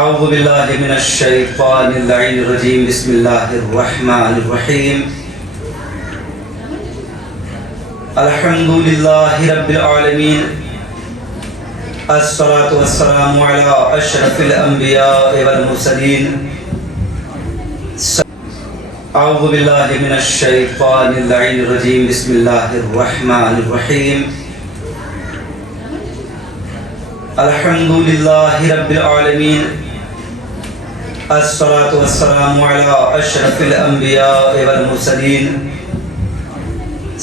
اعوذ باللہ من الشیطان اللعین الرجیم بسم اللہ الرحمن الرحیم الحمد للہ رب العالمین الصلاة والسلام علی اشرف الانبیاء والمرسلین اعوذ باللہ من الشیطان اللعین الرجیم بسم اللہ الرحمن الرحیم الحمد للہ رب العالمین الصلاة والسلام علی اشرف الانبیاء والمرسلین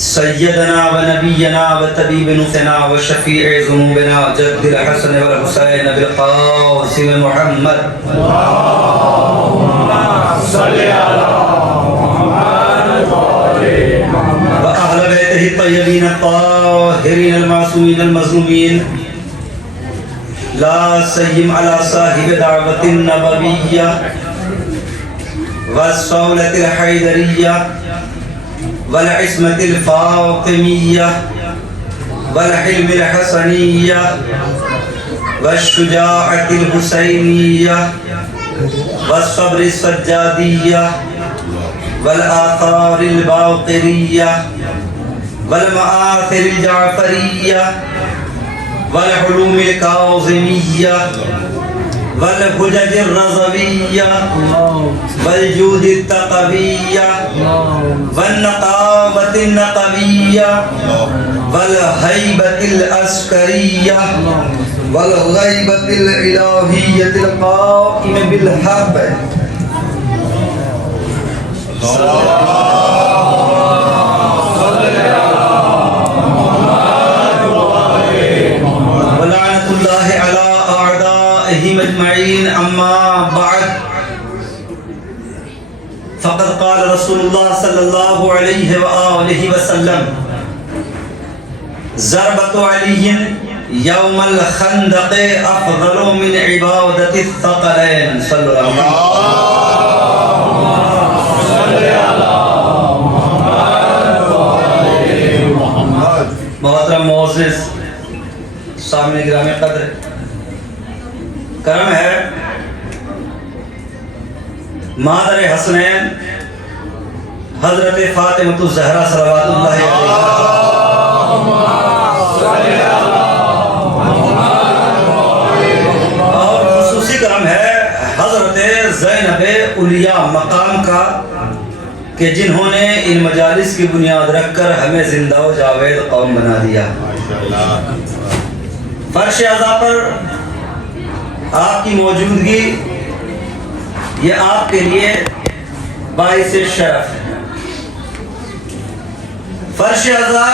سیدنا و نبینا و طبیب نفسنا و شفیع ذنوبنا جد الحسن والحسین بالقاسم محمد اللہم صلی علی محمد و اہل بیتہ الطیبین الطاہرین المعصومین المظلومین لا سیم علی صاحب دعوت النبویہ والصولة الحیدریہ والعصمة الفاطمیہ والحلم الحسنیہ والشجاعة الحسینیہ والصبر السجادیہ والآثار الباقریہ والمآثر الجعفریہ والعلوم الكاظمية والحجج الرضوية والجود التقوية والنقابة النقوية والهيبة العسكرية والغيبة الإلهية القائمة بالحق اجمعین اما بعد فقد قال رسول اللہ صلی اللہ علیہ وآلہ وسلم ضربۃ علی یوم الخندق افضل من عبادۃ الثقلین صلی اللہ علیہ وسلم۔ محترم معزز سامنے گرامی قدر کرم ہے، مادر حسنین حضرت فاطمۃ الزہرا صلوات اللہ علیہا اور خصوصی کرم ہے حضرت زینب اولیاء مقام کا کہ جنہوں نے ان مجالس کی بنیاد رکھ کر ہمیں زندہ و جاوید قوم بنا دیا۔ فرش عزا پر آپ کی موجودگی یہ آپ کے لیے باعث شرف ہے۔ فرش عزا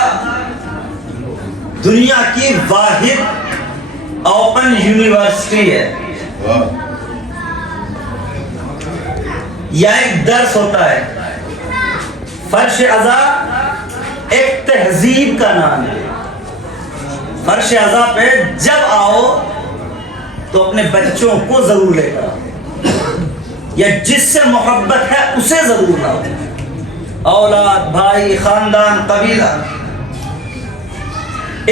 دنیا کی واحد اوپن یونیورسٹی ہے۔ یہ ایک درس ہوتا ہے۔ فرش عزا ایک تہذیب کا نام ہے۔ فرش عزا پہ جب آؤ تو اپنے بچوں کو ضرور لے کر آؤ، یا جس سے محبت ہے اسے ضرور لاؤ، اولاد، بھائی، خاندان، قبیلہ،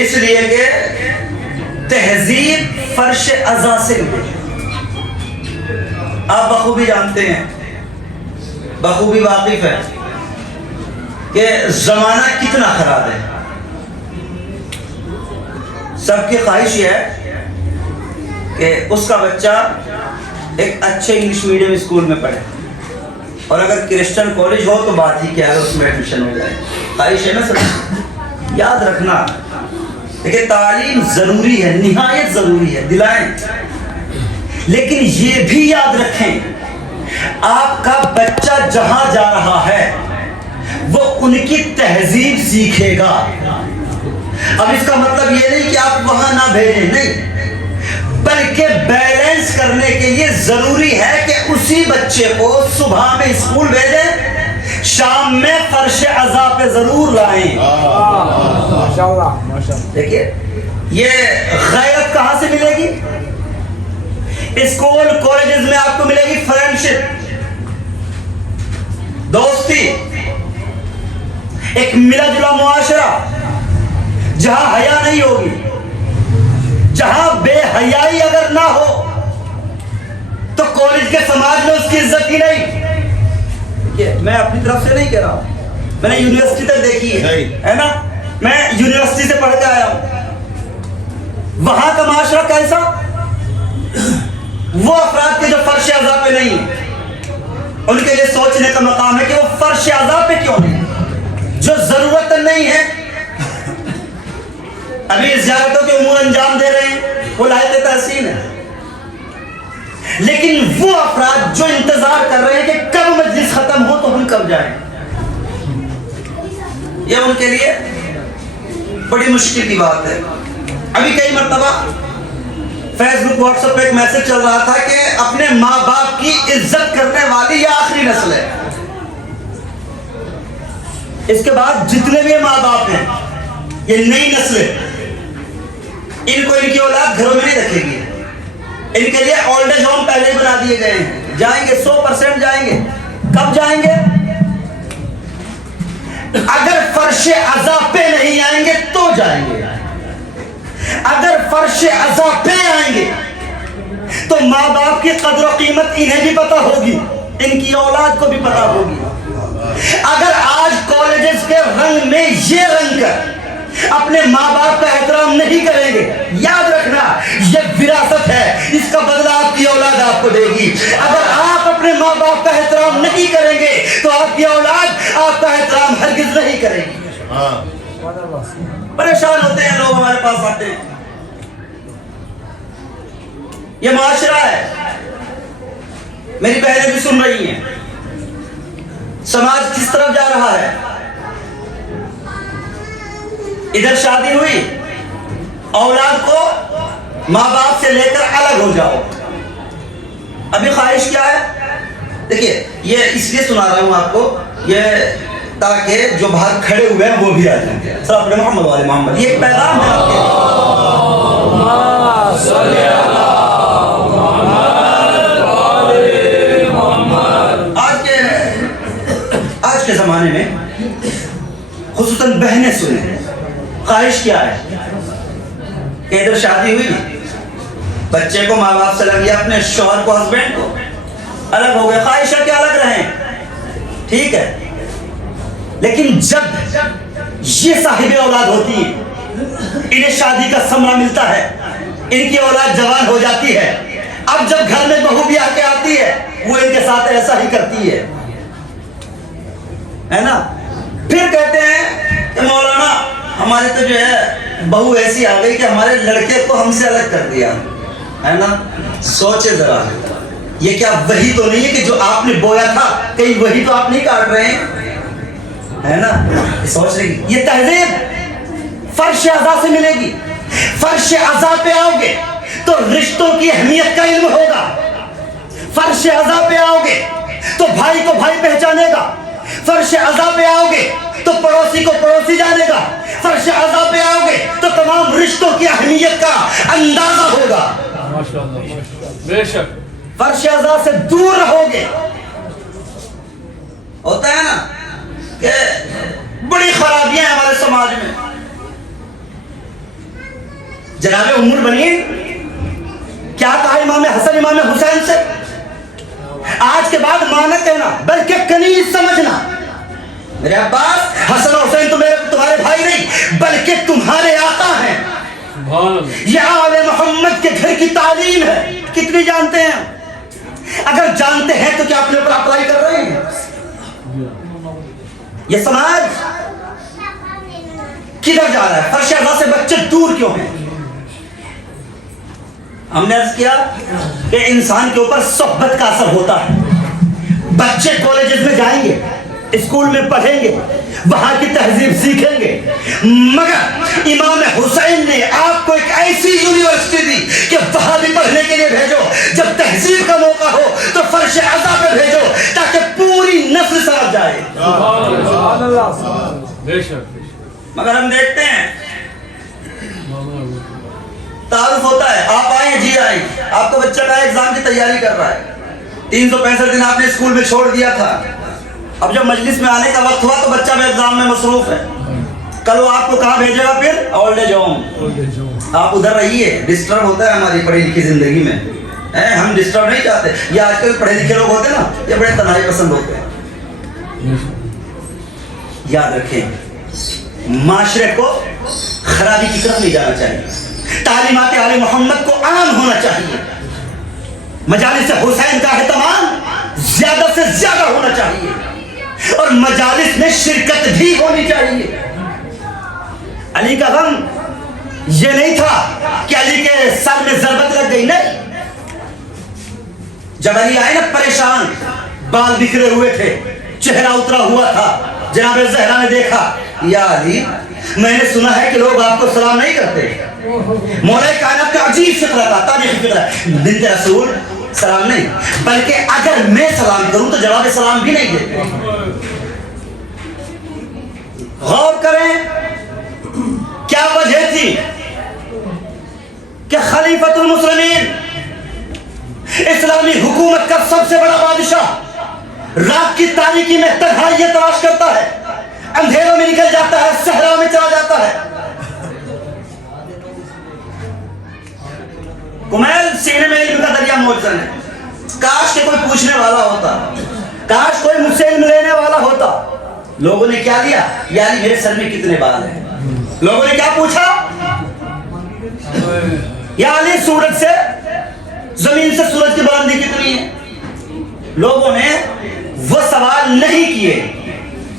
اس لیے کہ تہذیب فرش عزا سے ہوئی۔ آپ بخوبی جانتے ہیں، بخوبی واقف ہیں کہ زمانہ کتنا خراب ہے۔ سب کی خواہش یہ ہے کہ اس کا بچہ ایک اچھے انگلش میڈیم اسکول میں پڑھے، اور اگر کرسچن کالج ہو تو بات ہی کیا ہے، اس میں ایڈمیشن ہو جائے۔ خواہش ہے نا سب؟ یاد رکھنا کہ تعلیم ضروری ہے، نہایت ضروری ہے، دلائیں، لیکن یہ بھی یاد رکھیں آپ کا بچہ جہاں جا رہا ہے وہ ان کی تہذیب سیکھے گا۔ اب اس کا مطلب یہ نہیں کہ آپ وہاں نہ بھیجیں، نہیں، بلکہ بیلنس کرنے کے لیے ضروری ہے کہ اسی بچے کو صبح میں اسکول بھیجیں، شام میں فرش عزا پہ ضرور لائیں۔ دیکھیے یہ غیرت کہاں سے ملے گی؟ اسکول کالجز میں آپ کو ملے گی فرینڈشپ، دوستی، ایک ملا جلا معاشرہ جہاں حیا نہیں ہوگی، جہاں بے حیائی اگر نہ ہو کی عزت کی نہیں. میں اپنی طرف سے نہیں کہہ رہا ہوں, میں نے یونیورسٹی تک دیکھی ہے نا, میں یونیورسٹی سے پڑھ کے آیا ہوں. وہاں کا معاشرہ کیسا, وہ افراد کے جو فرش اعضاء پہ نہیں ہیں, ان کے لیے سوچنے کا مقام ہے کہ وہ فرش اعضاء پہ کیوں نہیں, جو ضرورت نہیں ہے. ابھی زیارتوں کے امور انجام دے رہے ہیں, وہ لائق تحسین ہے, لیکن وہ افراد جو انتظار کر رہے ہیں کہ کب مجلس ختم ہو تو ہم کب جائیں, یہ ان کے لیے بڑی مشکل کی بات ہے. ابھی کئی مرتبہ فیس بک واٹس ایپ پہ ایک میسج چل رہا تھا کہ اپنے ماں باپ کی عزت کرنے والی یہ آخری نسل ہے. اس کے بعد جتنے بھی ماں باپ ہیں, یہ نئی نسلیں, ان کو ان کی اولاد گھروں میں نہیں رکھے گی. ان کے لیے اولڈ ایج ہوم پہلے ہی بنا دیے گئے ہیں, جائیں گے 100% جائیں گے. کب جائیں گے؟ اگر فرش اعضاء پہ نہیں آئیں گے تو جائیں گے. اگر فرش اعضاء پہ آئیں گے تو ماں باپ کی قدر و قیمت انہیں بھی پتہ ہوگی, ان کی اولاد کو بھی پتہ ہوگی. اگر آج کالجز کے رنگ میں یہ رنگ کر اپنے ماں باپ کا احترام نہیں کریں گے, یاد رکھنا یہ وراثت ہے, اس کا بدلہ آپ کی اولاد آپ کو دے گی. اگر آپ اپنے ماں باپ کا احترام نہیں کریں گے تو آپ کی اولاد آپ کا احترام ہرگز نہیں کرے گی. پریشان ہوتے ہیں لوگ, ہمارے پاس آتے ہیں. یہ معاشرہ ہے, میری بہنیں بھی سن رہی ہیں, سماج کس طرف جا رہا ہے. ادھر شادی ہوئی, اولاد کو ماں باپ سے لے کر الگ ہو جاؤ. ابھی خواہش کیا ہے, دیکھیے یہ اس لیے سنا رہا ہوں آپ کو, یہ تاکہ جو باہر کھڑے ہوئے ہیں وہ بھی آ جائیں. صلی اللہ محمد والے محمد, یہ ایک پیغام ہے آپ کے. آج کے زمانے میں خصوصاً بہنیں سنیں, خواہش کیا ہے کہ ادھر شادی ہوئی, بچے کو ماں باپ سے لگ گیا, اپنے شوہر کو ہسبینڈ کو الگ ہو گئے. خواہش ہے کہ الگ رہیں, ٹھیک ہے, لیکن جب یہ صاحب اولاد ہوتی ہے, انہیں شادی کا ثمرہ ملتا ہے, ان کی اولاد جوان ہو جاتی ہے, اب جب گھر میں بہو بھی آ کے آتی ہے وہ ان کے ساتھ ایسا ہی کرتی ہے نا. پھر کہتے ہیں کہ مولانا ہماری تو جو ہے بہو ایسی آ گئی کہ ہمارے لڑکے کو ہم سے الگ کر دیا, ہے نا. سوچے ذرا, یہ کیا وہی تو نہیں ہے کہ جو آپ نے بویا تھا کہیں وہی تو آپ نہیں کاٹ رہے ہیں, ہے نا. سوچ رہے گی یہ تہذیب فرش اعضاء سے ملے گی. فرش اعضاء پہ آؤ گے تو رشتوں کی اہمیت کا علم ہوگا. فرش اعضاء پہ آؤ گے تو بھائی کو بھائی پہچانے گا. فرش اعضاء پہ آؤ گے تو پڑوسی کو پڑوسی جانے گا. فرش اعضاء پہ آؤ گے تو تمام رشتوں کی اہمیت کا اندازہ ہوگا. بے شک فرش اعضاء سے دور رہو گے. ہوتا ہے نا کہ بڑی خرابیاں ہیں ہمارے سماج میں. جناب ام المؤمنین کیا کہا امام حسن امام حسین سے, آج کے بعد ماں نہ کہنا بلکہ کنیز سمجھنا. میرے عباس, حسن اور حسین تمہارے بھائی نہیں بلکہ تمہارے آقا ہیں. یہ آل محمد کے گھر کی تعلیم ہے. کتنی جانتے ہیں؟ اگر جانتے ہیں تو کیا اپنے اوپر اپلائی کر رہے ہیں؟ یہ سماج کدھر جا رہا ہے؟ فرش اعضاء سے بچے دور کیوں ہیں؟ ہم نے عرض کیا کہ انسان کے اوپر صحبت کا اثر ہوتا ہے. بچے کالجز میں جائیں گے, اسکول میں پڑھیں گے, وہاں کی تہذیب سیکھیں گے, مگر امام حسین نے آپ کو ایک ایسی یونیورسٹی دی کہ وہاں بھی پڑھنے کے لیے بھیجو. جب تہذیب کا موقع ہو تو فرش اعضاء پہ بھیجو تاکہ پوری نسل سمجھ جائے. مگر ہم دیکھتے ہیں تعارف ہوتا ہے, آپ آئیں جی آئیں, آپ کا بچہ کا ایگزام کی تیاری کر رہا ہے, 365 دن آپ نے اسکول میں چھوڑ دیا تھا, اب جب مجلس میں آنے کا وقت ہوا تو بچہ بھی ایگزام میں مصروف ہے. کل وہ آپ کو کہاں بھیجے گا؟ پھر اولڈ ایج ہوم. آپ ادھر رہیے, ڈسٹرب ہوتا ہے ہماری پڑھی لکھی زندگی میں. ہم ڈسٹرب نہیں چاہتے. یہ آج کل پڑھے لکھے لوگ ہوتے ہیں نا, یہ بڑے تنہائی پسند ہوتے ہیں. یاد رکھیں معاشرے کو خرابی کی طرف نہیں جانا چاہیے. تعلیمات آل محمد کو عام ہونا چاہیے. مجالس حسین کا اہتمام زیادہ سے زیادہ ہونا چاہیے, اور مجالس میں شرکت بھی ہونی چاہیے. علی کا غم یہ نہیں تھا کہ علی کے سر میں ضربت لگ گئی, نہیں. جب علی آئے نا پریشان, بال بکھرے ہوئے تھے, چہرہ اترا ہوا تھا, جناب زہرا نے دیکھا, یا علی میں نے سنا ہے کہ لوگ آپ کو سلام نہیں کرتے. مولا کائنات کا عجیب فطرہ تھا, تاریخی فطرہ, بنت رسول سلام نہیں, بلکہ اگر میں سلام کروں تو جواب سلام بھی نہیں دیتے. غور کریں کیا وجہ تھی کہ خلیفۃ المسلمین, اسلامی حکومت کا سب سے بڑا بادشاہ رات کی تاریکی میں تنہائی تلاش کرتا ہے, اندھیروں میں نکل جاتا ہے, صحرا میں چلا جاتا ہے. کمیل سینے میں علم کا دریا موجود ہے. کاش کہ کوئی پوچھنے والا ہوتا, کاش کوئی مجھ سے علم لینے والا ہوتا. لوگوں نے کیا دیا, یعنی میرے سر میں کتنے بال ہیں. لوگوں نے کیا پوچھا, یا علی سورج سے, زمین سے سورج کی بلندی کتنی ہے. لوگوں نے وہ سوال نہیں کیے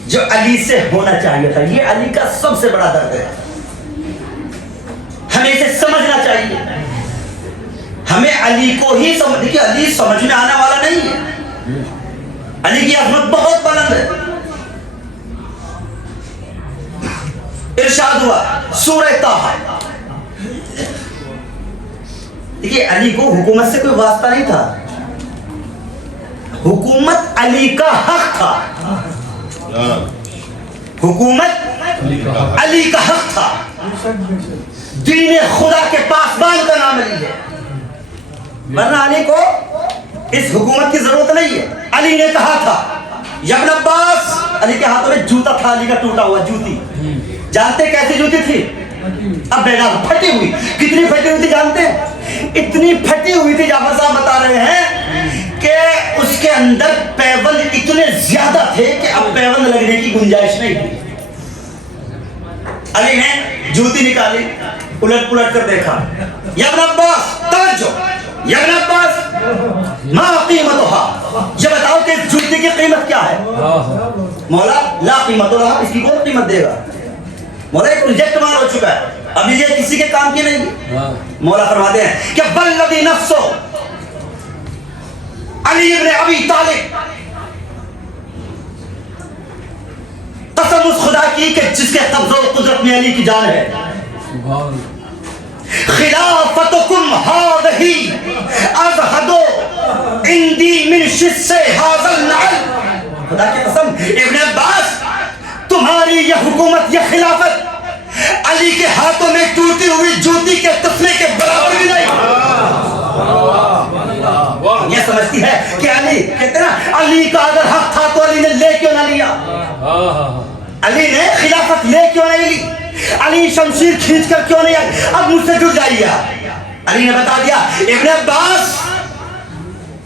جو علی سے ہونا چاہیے تھا. یہ علی کا سب سے بڑا درد ہے, ہمیں اسے سمجھنا چاہیے. ہمیں علی کو ہی سمجھ, دیکھیے علی سمجھ میں آنے والا نہیں ہے. علی کی عظمت بہت بلند ہے. ارشاد ہوا سورہ طٰہٰ, دیکھیے علی کو حکومت سے کوئی واسطہ نہیں تھا, حکومت علی کا حق تھا. حکومت علی کا حق تھا. دین خدا کے پاسبان کا نام علی ہے, ورنہ علی کو اس حکومت کی ضرورت نہیں ہے. علی نے کہا تھا یا ابن عباس, علی کے ہاتھوں میں جوتا تھا, علی کا ٹوٹا ہوا جوتی. جانتے کیسی جوتی تھی؟ اب بینا پھٹی ہوئی. کتنی پھٹی ہوئی تھی جانتے ہیں؟ اتنی پھٹی ہوئی تھی, جعفر صاحب بتا رہے ہیں کہ اس کے اندر پیوند اتنے زیادہ تھے کہ اب پیوند لگنے کی گنجائش نہیں تھی. علی نے جوتی نکالی, الٹ پلٹ کر دیکھا, یا ابن عباس توجہ, یا ابن عباس ما قیمتها, یہ بتاؤ کہ جوتی کی قیمت کیا ہے. مولا لا قیمت لها, اس کی کون قیمت دے گا. مولا ایک ریجیکٹ مار ہو چکا ہے, ابھی یہ کسی کے کام کی نہیں. مولا فرماتے ہیں کہ والذی نفس علی ابن ابی طالب, قسم اس خدا کی کہ جس کے قبضہ و قدرت میں علی کی جان ہے, خلافتکم ہذہی ازہد عندی من شس ھذا النعل. خدا کی قسم ابن عباس, تمہاری یہ حکومت, یہ خلافت علی کے ہاتھوں میں ٹوٹی ہوئی جوتی کے تسمے کے برابر بھی نہیں. یہ سمجھتی ہے کہ علی, کہتے ہیں نا علی کا اگر حق تھا تو علی نے لے کیوں نہ لیا, علی نے خلافت لے کیوں نہیں لی, علی شمشیر کھینچ کر کیوں نہیں آئی, اب مجھ سے جڑ جائیے. علی نے بتا دیا ابن عباس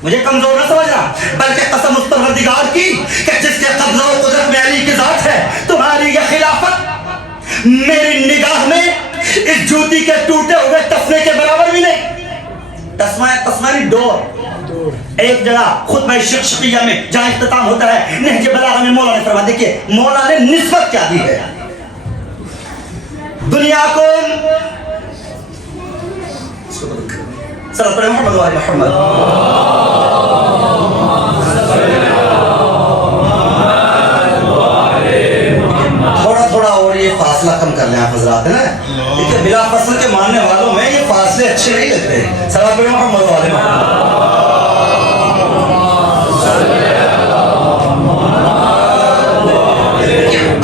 مجھے کمزور نہ سمجھنا, بلکہ قسم اس پروردگار کی کہ جس کے قبضہ و قدرت میں علی کی ذات ہے, تمہاری یہ خلافت میری نگاہ میں اس جوتی کے ٹوٹے ہوئے تسمے کے برابر بھی نہیں. تسمانی ڈور, ایک جگہ خطبہ شقشقیہ میں جہاں اختتام ہوتا ہے نہج بلاغہ میں مولا نے فرما, دیکھیے مولا نے نسبت کیا دی ہے دنیا کو. صلی اللہ علیہ محمد تھوڑا تھوڑا اور یہ فاصلہ کم کر لیں آپ حضرات, ہے نا. دیکھیے بلا فصل کے ماننے والوں میں یہ فاصلے اچھے نہیں لگتے. صلی اللہ علیہ محمد.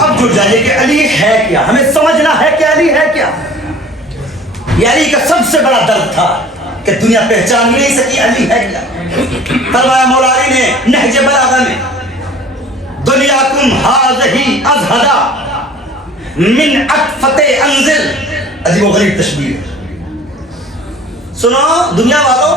اب جڑ جائیے کہ علی ہے کیا, ہمیں سمجھنا ہے کہ علی ہے کیا. یہ علی کا سب سے بڑا درد تھا کہ دنیا پہچان نہیں سکی علی ہے کیا. فرمایا مولا علی نے نہج بلاغہ میں, دنیاکم ھذہی ازہدا من اطفت انزل, عجیب و غریب تشبیہ. سنو دنیا والوں,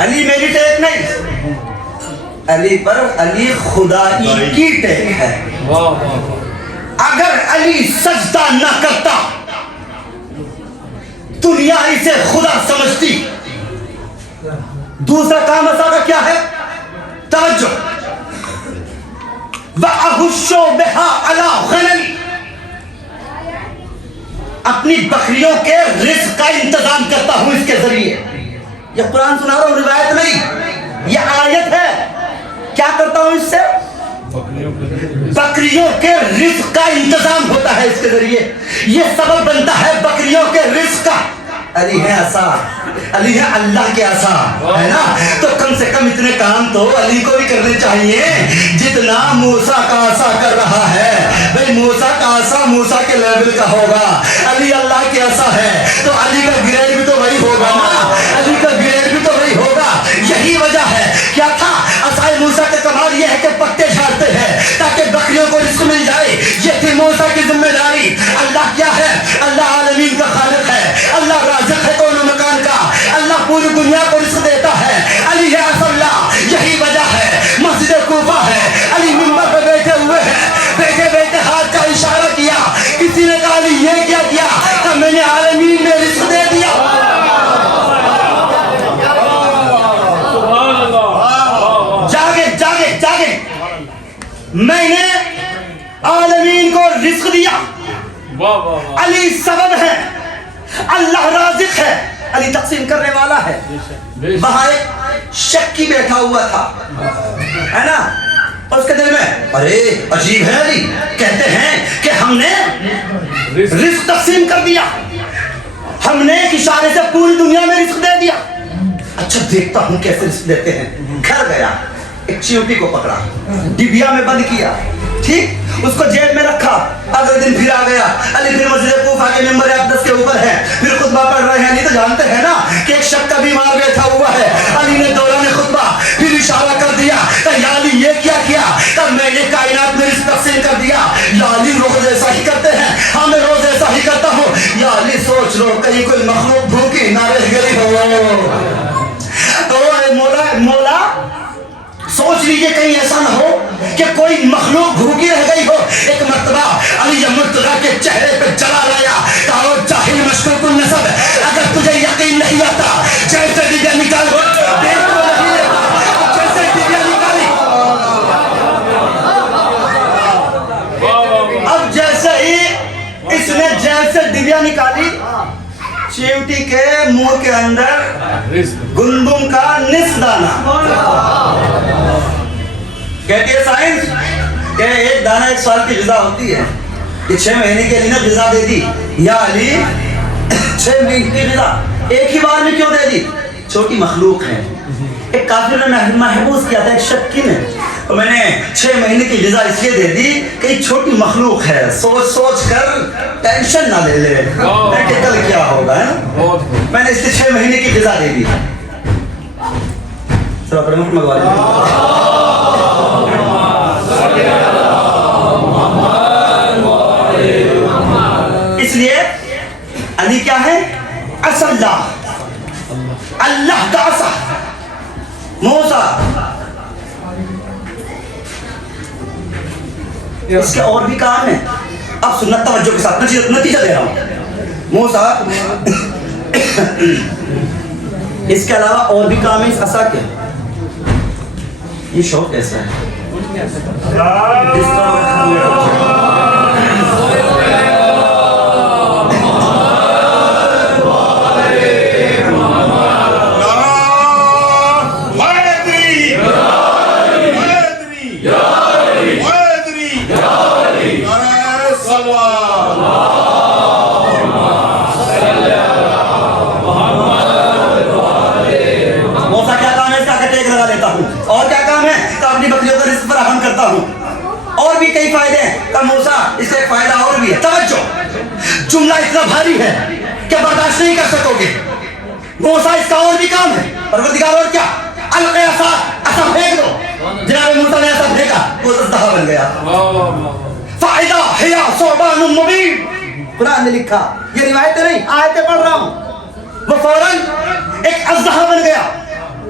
علی میری ٹیک نہیں، علی پر علی خدائی کی ٹیک ہے. واہ واہ واہ. اگر علی سجدہ نہ کرتا دنیا اسے خدا سمجھتی. دوسرا کام ایسا کا کیا ہے؟ توجہ. وَأَهُشُّ بِهَا عَلَى غَنَمِي، اپنی بکریوں کے رزق کا انتظام کرتا ہوں اس کے ذریعے. یہ قرآن سنا رہا ہوں، روایت نہیں، یہ آیت ہے. کیا کرتا ہوں اس سے؟ بکریوں کے رزق کا انتظام ہوتا ہے اس کے ذریعے. یہ سبب بنتا ہے بکریوں کے رزق کا. علی ہے عصا، علی ہے اللہ کے عصا، ہے نا؟ تو کم سے کم اتنے کام تو علی کو بھی کرنے چاہیے جتنا موسیٰ کا عصا کر رہا ہے. بھئی موسیٰ کا عصا موسیٰ کے لیول کا ہوگا، علی اللہ کے عصا ہے تو علی کا گریڈ بھی تو وہی ہوگا نا، علی کا گریڈ بھی تو وہی ہوگا. یہی وجہ ہے. کیا تھا عصائے موسیٰ کا کمال؟ یہ ہے کہ پتے جھاڑتے ہیں تاکہ بکریوں کو رزق مل جائے. یہ تھی موسیٰ کی ذمہ داری. اللہ کیا ہے؟ اللہ عالمین کا خالق ہے، اللہ رازق ہے کون و مکان کا، اللہ پوری دنیا کو رزق دیتا ہے. علی ہے عصا اللہ. یہی وجہ ہے مسجد کوفہ ہے، علی منبر پہ بیٹھے ہوئے ہیں، بیٹھے بیٹھے ہاتھ کا اشارہ کیا. کسی نے کہا علی یہ کیا کیا؟ کہ میں نے عالمین میں رزق دے دیا. جاگے جاگے جاگے، میں نے عالمین کو رزق دیا. علی سبب ہے، اللہ رازق ہے، علی تقسیم کرنے والا ہے. وہاں ایک شکی بیٹھا ہوا تھا، ہے نا؟ اور اس کے دل میں ارے عجیب ہے علی، کہتے ہیں کہ ہم نے رزق تقسیم کر دیا، ہم نے ایک اشارے سے پوری دنیا میں رزق دے دیا. اچھا دیکھتا ہوں کیسے رزق دیتے ہیں. گھر گیا، ایک چیونٹی کو پکڑا، ڈبیا میں بند کیا، ٹھیک، اس کو جیب میں رکھا. اگلے دن پھر آ گیا. علی پھر مسجد کوفہ کے ممبر اقدس کے اوپر ہے، پھر خطبہ پڑھ رہے ہیں. علی تو جانتے ہیں نا کہ ایک شک کا بیمار بیٹھا ہوا ہے. علی نے دوران خطبہ پھر اشارہ کر دیا کہ یا علی یہ کیا کیا؟ کہ میں نے کائنات میں رزق تقسیم کر دیا. یا علی روز ایسا ہی کرتے ہیں؟ ہاں میں روز ایسا ہی کرتا ہوں. یا علی سوچ لو کہیں کوئی مخلوق بھوکی نہ رہ گئی ہو. تو مولا سوچ لیجئے کہیں ایسا نہ ہو کہ کوئی مخلوق بھوکی رہ گئی ہو. ایک مرتبہ علی مرتضیٰ کے چہرے پہ جلال آیا. کہا جاہل مشکوک النسب، اگر تجھے یقین نہیں آتا جیسے ڈبیا نکال جیسے ڈبیا نکالی. اب جیسے ہی اس نے جیسے ڈبیا نکالی، چیوٹی کے منہ کے اندر گندم کا نصف دانہ. کہتی ہے سائنس کہ ایک دانہ 1 سال کی غذا ہوتی ہے. یہ 6 مہینے کے لیے غذا دے دی. یا علی 6 مہینے کی غذا ایک ہی بار میں کیوں دے دی؟ چھوٹی مخلوق ہے. ایک کافر نے محبوس کیا تھا، ایک شکی نے، تو میں نے 6 مہینے کی غذا اس لیے دے دی کہ ایک چھوٹی مخلوق ہے، سوچ سوچ کر ٹینشن نہ لے لے کہ کل کیا ہوگا. میں نے اس لیے 6 مہینے کی غذا دے دی. سب اپنے مکھ منگوا دیں. اس لیے علی کیا ہے؟ عصا اللہ، اللہ کا عصا. موسیٰ اس کے اور بھی کام ہیں. اب سنت توجہ کے ساتھ نتیجہ دے رہا ہوں. موسیٰ اس کے علاوہ اور بھی کام ہے اس عصا کے. یہ شوق کیسا ہے؟ اور کیا کام ہے؟ تو اپنی بکریوں کا رزق فراہم کرتا ہوں. اور بھی کئی فائدے ہیں. کہ موسیٰ اس کا ایک فائدہ اور بھی ہے. توجہ، جملہ اتنا بھاری ہے کہ برداشت نہیں کر سکو گے. موسیٰ اس کا اور بھی کام ہے. پروردگار اور کیا؟ القی عصا، عصا پھینک دو. جناب موسیٰ نے عصا پھینکا، وہ اژدہا بن گیا. فَإِذَا هِيَ ثُعْبَانٌ مُّبِينٌ. قرآن نے لکھا، یہ روایتیں نہیں آیتیں پڑھ رہا ہوں. وہ فوراً ایک اژدہا بن گیا.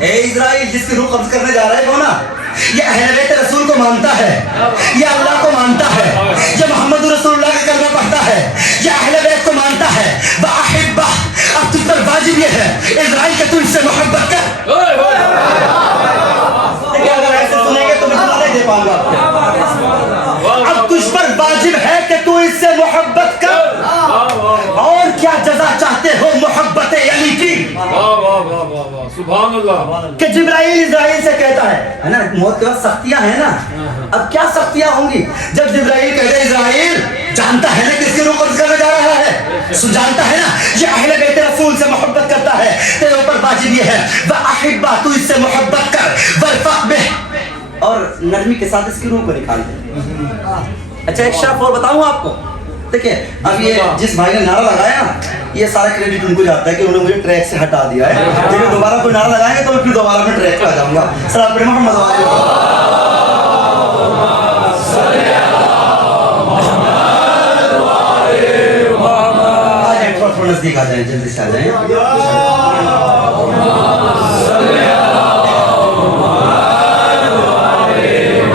اے اسرائیل جس کی روح قبض کرنے جا رہے ہو نا، یہ اہل بیت رسول کو مانتا ہے، یہ اللہ کو مانتا ہے، یہ محمد رسول اللہ کا کلمہ پڑھتا ہے، یہ اہل بیت کو مانتا ہے۔ وَأَحِبَّهُ، اب تجھ پر واجب یہ ہے اسرائیل کہ تو اس سے محبت کر۔ دیکھیں اگر ایسے سنیں گے تو میں دعا نہیں دے پاؤں گا آپ کو۔ اب تجھ پر واجب ہے کہ تو اس سے محبت کر، اور کیا جزا چاہتے ہو محبت علی کی؟ سبحان اللہ۔ کہ جبرائیل اسرائیل سے کہتا ہے نا موت کے بعد سختیاں ہیں نا، اب کیا سختیاں ہوں گی؟ جب جبرائیل کہتے ہیں اسرائیل جانتا ہے نا کس کی روح قبض کرنے جا رہا ہے، جانتا ہے نا یہ اہل بیت رسول سے محبت کرتا ہے، تیرے اوپر واجب یہ ہے وَأَحِبَّهُ، تو اس سے محبت کر، وَارْفَقْ بِهِ، اور نرمی کے ساتھ اس کی روح کو نکال دے۔ اچھا ایک شرف اور بتاؤں آپ کو، دیکھیں اب یہ جس بھائی نے نعرہ لگایا نا یہ سارا کریڈٹ ان کو جاتا ہے کہ انہوں نے مجھے ٹریک سے ہٹا دیا ہے، جب یہ دوبارہ کوئی نعرہ لگائیں گے تو میں پھر دوبارہ میں ٹریک پہ آ جاؤں گا۔ صلی اللہ محمد تھوڑا نزدیک آ جائیں، جلدی سے آ جائیں۔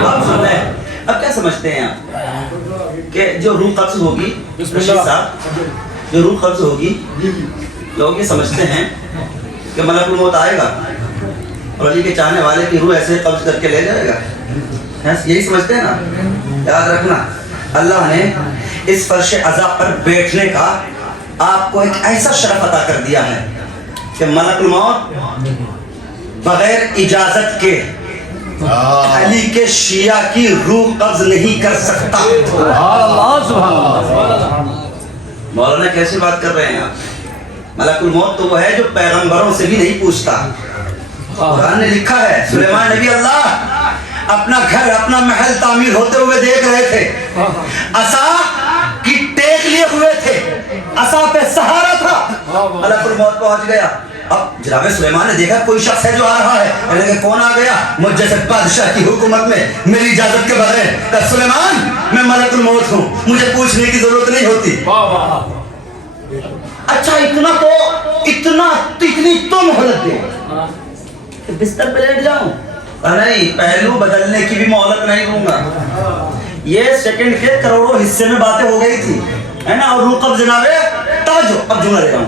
اب سن رہے ہیں، اب کیا سمجھتے ہیں آپ کہ جو روح قبض ہوگی، رشید صاحب جو روح قبض ہوگی، لوگ یہ سمجھتے ہیں کہ ملک الموت آئے گا اور علی کے چاہنے والے کی روح ایسے قبض کر کے لے جائے گا، یہی سمجھتے ہیں نا؟ یاد رکھنا اللہ نے اس فرش عذاب پر بیٹھنے کا آپ کو ایک ایسا شرف عطا کر دیا ہے کہ ملک الموت بغیر اجازت کے علی کے شیعہ کی روح قبض نہیں کر سکتا۔ مولانا کیسی بات کر رہے ہیں آپ؟ ملک الموت تو وہ ہے جو پیغمبروں سے بھی نہیں پوچھتا۔ قرآن نے لکھا ہے سلیمان نبی اللہ اپنا گھر اپنا محل تعمیر ہوتے ہوئے دیکھ رہے تھے، عصا کی ٹیک لیے ہوئے تھے، عصا پہ سہارا تھا، ملک الموت پہنچ گیا۔ اب جناب سلیمان نے دیکھا کوئی شخص ہے جو آ رہا ہے، کہنے کہ کون آ گیا؟ مجھ جیسے بادشاہ کی حکومت میں میری اجازت کے بغیر، کہ سلیمان میں ملک الموت ہوں، مجھے پوچھنے کی ضرورت نہیں ہوتی۔ اچھا اتنی تو مہلت دے کہ بستر پہ لیٹ جاؤں؟ نہیں، پہلو بدلنے کی بھی مہلت نہیں دوں گا۔ یہ سیکنڈ کے کروڑوں حصے میں باتیں ہو گئی تھی ہے نا، اور روح قبض جناب توجہ اب جملہ لے ہوں،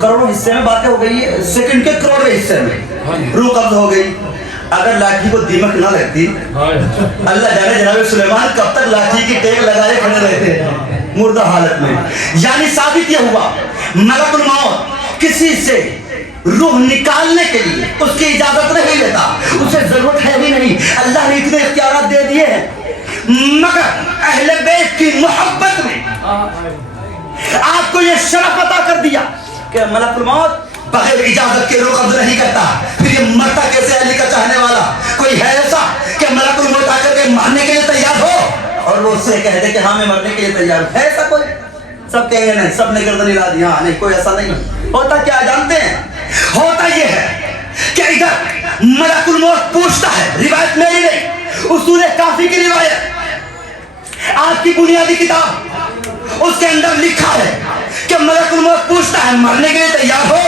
کروڑوں حصے میں باتیں ہو گئی ہے، سیکنڈ کے کروڑوں حصے میں روح قبض ہو گئی۔ اگر لاٹھی کو دیمک نہ لگتی اللہ جانے جناب سلیمان کب تک لاٹھی کی ٹیک لگائے کھڑے رہتے مردہ حالت میں۔ یعنی ثابت یہ ہوا ملک الموت کسی سے روح نکالنے کے لیے اس کی اجازت نہیں لیتا، اسے ضرورت ہے بھی نہیں، اللہ نے اتنے اختیارات دے دیے ہیں، مگر اہل بیت کی محبت میں آپ کو یہ شرف عطا کر دیا کہ ملک الموت بغیر اجازت کے روح قبض نہیں کرتا۔ پھر یہ مرتا کیسے علی کا چاہنے والا؟ کوئی ہے ایسا کہ ملک الموت آ کر کے مارنے کے لیے تیار ہو اور وہ اس سے کہہ دے کہ ہاں میں مرنے کے لیے تیار ہوں؟ ہے ایسا کوئی؟ سب کہیں گے نہیں، سب نے گردن ہلا دی، ہاں نہیں کوئی ایسا نہیں۔ ہوتا کیا جانتے ہیں؟ ہوتا یہ ہے کہ ادھر ملک الموت پوچھتا ہے، روایت میری نہیں، اصول کافی کی روایت، آپ کی بنیادی کتاب، اس کے اندر لکھا ہے کہ ملک الموت پوچھتا ہے مرنے کے لیے تیار ہو؟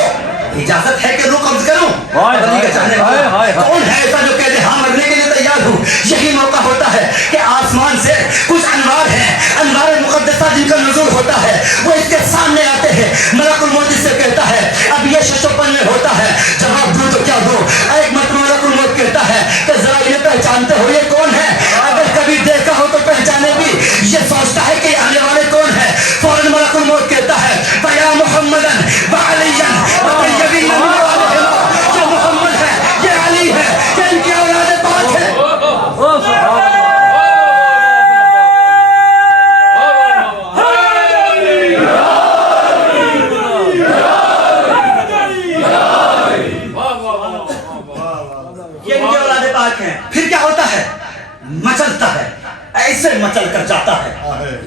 اجازت ہے کہ روح قبض کروں؟ علی کا چاہنے والا کون ہے ایسا جو کہتے ہاں مرنے کے لیے تیار ہوں؟ یہی موقع ہوتا ہے کہ آسمان سے کچھ انوار ہیں، انوار مقدسہ جن کا نزول ہوتا ہے، وہ اس کے سامنے آتے ہیں۔ ملک الموت اس سے کہتا ہے اب یہ ششپن میں ہوتا ہے، جواب دوں تو کیا دو؟ ایک مرتبہ ملک الموت کہتا ہے کہ ذرا یہ پہچانتے ہو یہ کون ہے؟ اگر کبھی دیکھا ہو تو پہچانے بھی، یہ سوچتا ہے کہ یہ آنے والے کون ہے؟ فوراً ملک الموت کہتا ہے فَيَا مُحَمَّدًا وَعَلِيًّا وَطَيِّبِينَ مِنْ وَعَلِهِمَا، یہ محمد ہے، یہ علی ہے، کہ ان کی اولاد پاک ہے۔ یہ ان کی اولاد پاک ہیں۔ پھر کیا ہوتا ہے؟ مچلتا ہے، ایسے مچل کر جاتا ہے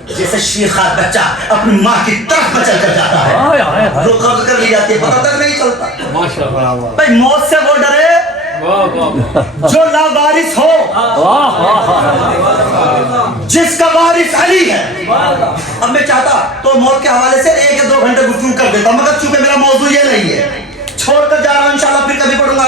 جیسے شیخار بچہ اپنی ماں کی طرف مچل کر جاتا ہے، روح قبض کر لی جاتی ہے، پتہ تک نہیں چلتا۔ بھائی موت سے وہ ڈرے جو لاوارث ہو، جس کا وارث علی ہے۔ اب میں چاہتا تو موت کے حوالے سے 1 یا 2 گھنٹے گفتگو کر دیتا، مگر چونکہ میرا موضوع یہ نہیں ہے، چھوڑ کر جا رہا ہوں، انشاءاللہ پھر کبھی پڑھوں گا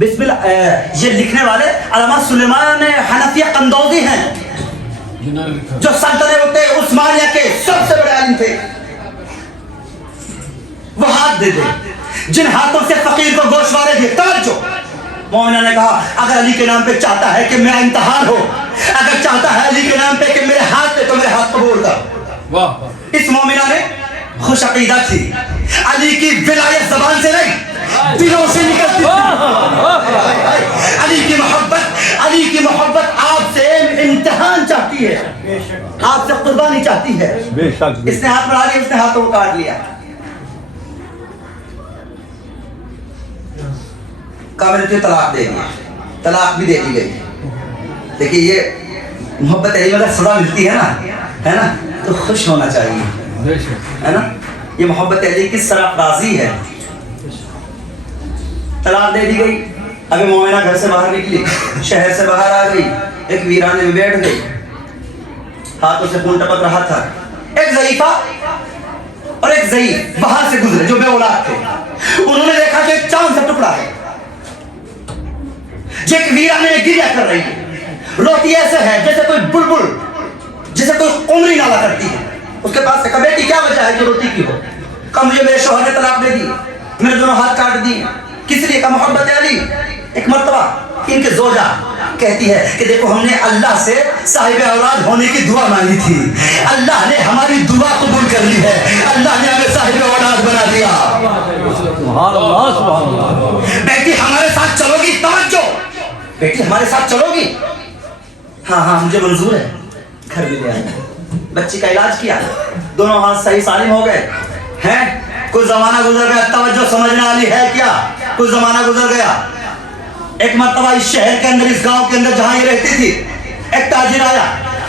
بسم اللہ یہ لکھنے والے علامہ سلیمان حنفیہ قندوزی ہیں جو سلطنت عثمانیہ کے سب سے بڑے عالم تھے. وہ ہاتھ دے دے جن ہاتھوں سے فقیر کو گوشت والے دیے. توجہ, مومنہ نے کہا اگر علی کے نام پہ چاہتا ہے کہ میرا امتحان ہو, اگر چاہتا ہے علی کے نام پہ کہ میرے ہاتھ پہ, تو میرے ہاتھ قبول کر. اس مومنہ نے خوش عقیدہ تھی, علی کی ولایت زبان سے نہیں دلوں سے نکلتی تھی. علی کی محبت آپ سے امتحان چاہتی ہے, آپ سے قربانی چاہتی ہے. اس نے ہاتھ بڑھا لیا, اس نے ہاتھوں کو کاٹ لیا. کہا میں نے تجھے طلاق دے دیا, طلاق بھی دے دی گئی. دیکھیے یہ محبت علی میں سزا ملتی ہے نا, تو خوش ہونا چاہیے, ہے نا. یہ محبت علی کس طرح راضی ہے. طلاق دے دی گئی. ابھی مومنہ گھر سے باہر نکلی, شہر سے باہر آ گئی, ایک ویرانے میں بیٹھ گئی, ہاتھوں سے خون ٹپک رہا تھا. ایک ضعیفہ اور ایک ضعیف باہر سے گزرے جو بے اولاد تھے. انہوں نے دیکھا کہ ایک چاند سا ٹکڑا ہے جو ایک ویرانے میں گریا کر رہی ہے, روتی ایسے ہے جیسے کوئی بلبل, جیسے کوئی قمری نالا کرتی ہے. اس کے پاس سے کہا بیٹی کیا وجہ ہے کہ روتی کی ہو؟ کہا مجھے میرے شوہر نے طلاق دے دی, میرے دونوں ہاتھ کاٹ دیے. کس لیے؟ کہا محبت علی. ایک مرتبہ ان کے زوجہ کہتی ہے کہ دیکھو ہم نے اللہ سے صاحب اولاد ہونے کی دعا مانگی تھی, اللہ نے ہماری دعا قبول کر لی ہے, اللہ نے ہمیں صاحب اولاد بنا دیا. سبحان اللہ سبحان اللہ. بیٹی ہمارے ساتھ چلو گی؟ توجہ, بیٹی ہمارے ساتھ چلو گی؟ ہاں ہاں مجھے منظور ہے. گھر میں لے آیا, بچی کا علاج کیا, دونوں ہاتھ صحیح سالم ہو گئے ہیں. کچھ زمانہ گزر گیا, توجہ سمجھنے والی ہے کیا, کچھ زمانہ گزر گیا. ایک مرتبہ اس شہر کے اندر, اس گاؤں کے اندر جہاں یہ رہتی تھی, ایک تاجر آیا.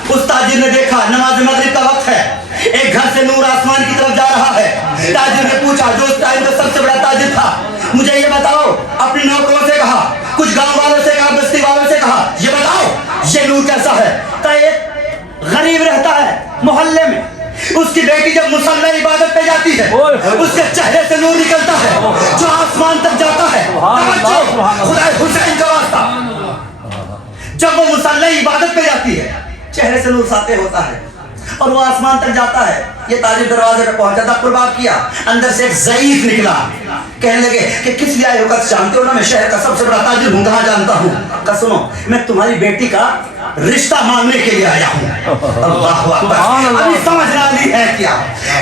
اس تاجر نے دیکھا نماز مغرب کا وقت ہے, ایک گھر سے نور آسمان کی طرف جا رہا ہے. تاجر نے پوچھا, جو اس ٹائم کا سب سے بڑا تاجر تھا, مجھے یہ بتاؤ, اپنے نوکروں سے کہا, کچھ گاؤں والوں سے کہا, بستی والوں سے کہا, یہ بتاؤ یہ نور کیسا ہے. کہ ایک غریب رہتا ہے محلے میں, اس کی بیٹی جب مصلی عبادت پہ جاتی ہے اس کے چہرے سے نور نکلتا ہے جو آسمان تک جاتا ہے. خدا حسین کا واسطہ, جب وہ مصلی عبادت پہ جاتی ہے چہرے سے نور ساطع ہوتا ہے اور وہ آسمان تک جاتا ہے. یہ تاجر دروازے پہ پہنچا تھا, قربان کیا, اندر سے ایک ضعیف نکلا. کہنے لگے کہ کس لیے آئے ہو؟ کہا جانتے ہو نا میں شہر کا سب سے بڑا تاجر ہوں, کہاں جانتا ہوں. کہا سنو میں تمہاری بیٹی کا رشتہ مانگنے کے لیے آیا ہوں. اللہ اکبر, ابھی سمجھ رہی ہے کیا,